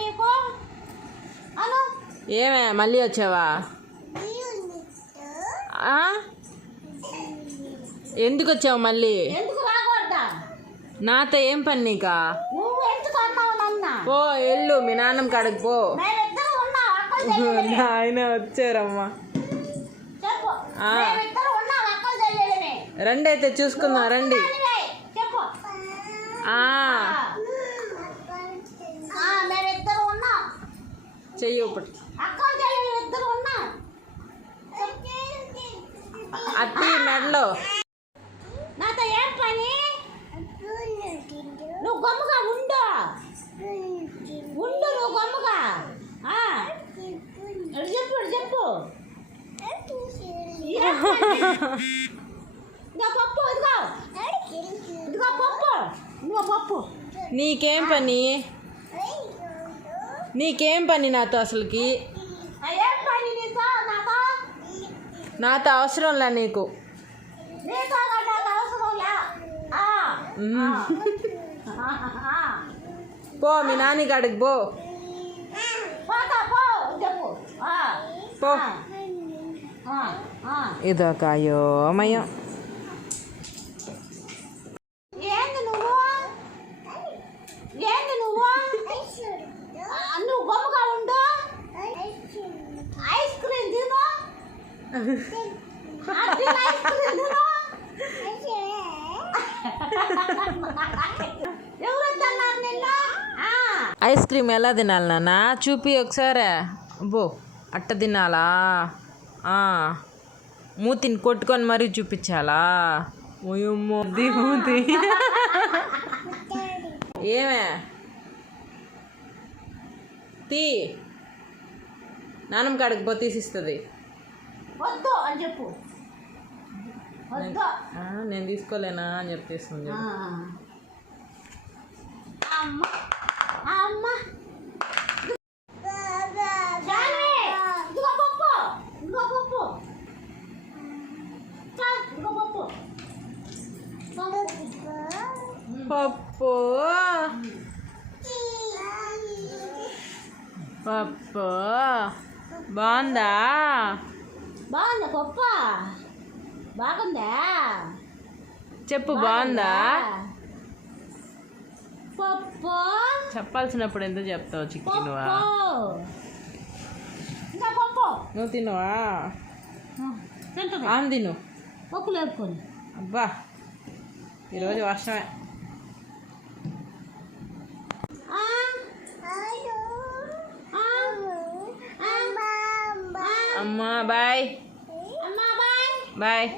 నీకు అను ఏమే మళ్ళీ వచ్చావా? ఎందుకు వచ్చావు మళ్ళీ? ఎందుకు రాకూడదా? నాతో ఏం పని నీకా? నువ్వు ఎందుకు అన్నావు నన్ను? పో ఎల్లు మీ నాన్నమ్మ కాడికి పో. మేమిద్దరం ఉన్నాం అక్కలు చెల్లెలమే. ఆయన వచ్చారమ్మా. చెప్పు మేమిద్దరం ఉన్నాం అక్కలు చెల్లెలమే. రండి అయితే చూసుకుందాం రండి. చెప్పు మేమిద్దరం ఉన్నాం. చెయ్యి ఒకటి. అక్కలు చెల్లెలు ఇద్దరు ఉన్నాం. అట్టి మెడలో. నాతో ఏం పని? నువ్వు గమ్ముగా ఉండు నువ్వు గమ్ముగా చెప్పు ఇదిగో పప్పు ఇదిగో పప్పు పప్పు. నీకేం పని నాతో అసలుకి? ఏం పని నీతో? నాతో అవసరంలా నీకు. నీతో నాకు అవసరంలా. పో మీ నాని కాడికి పో. చెప్పు పో. ఇదొక అయోమయం. ఏంది నువ్వు నువ్వు గొప్పగా ఉండు. ఐస్ క్రీమ్ తిను. ఐస్ క్రీమ్ తిను. ఎవరన్నారు నిన్న? ఐస్ క్రీమ్ ఎలా తినాలి నాన్న? చూపి ఒకసారి. బో అట్ట తినాలా? మూతిని కొట్టుకొని మరీ చూపించాలా? మూతి ఏమే తీ. నాన్నమ్మ కాడికి పో తీసిస్తుంది. వద్దు అని చెప్పు. నేను తీసుకోలేనా అని చెప్తేస్తుంది. పప్పు పప్పు బాగుందా? బాగుందా పప్ప? బాగుందా చెప్పు. బాగుందా? పప్పు చెప్పాల్సినప్పుడు ఎందుకు చెప్తావు చిక్కి? నువ్వు తినవా? ఆమె తిను. పప్పు లేపుకొని. అబ్బా ఈరోజు వర్షమే. అమ్మా బాయ్. అమ్మా బాయ్. బాయ్.